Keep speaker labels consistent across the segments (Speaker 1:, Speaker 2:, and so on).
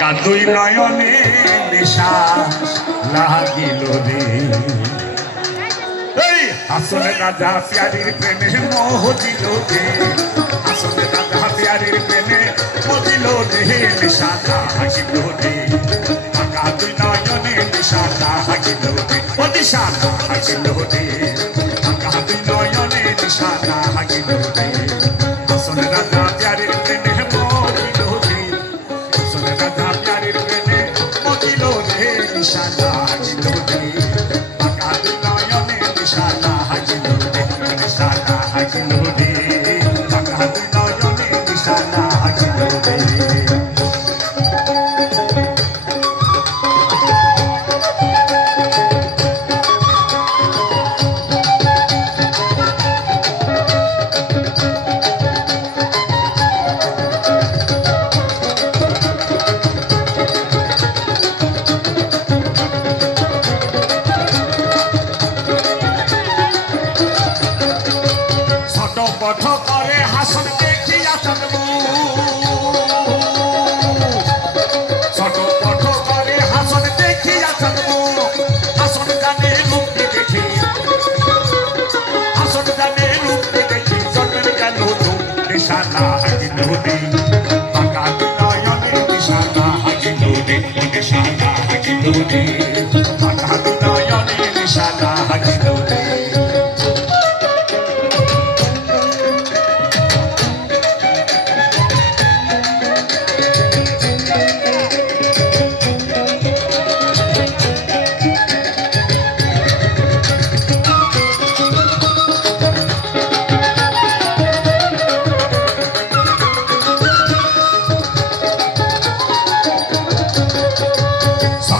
Speaker 1: কাদুই নয়নে নেশা লাগিল রে। এই, আসলে রাজা পিয়ারির প্রেমে মোহ দিল রে। আসলে রাজা পিয়ারির প্রেমে মজিল রে, নেশা লাগিল রে। কাদুই নয়নে নেশা লাগিল রে ও নেশা লাগিল রে। shot. do, do.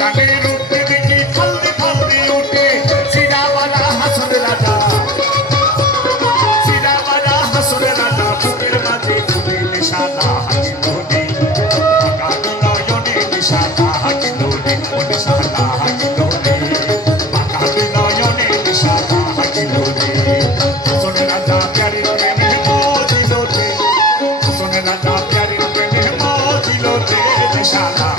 Speaker 1: Gabriel. Shaka.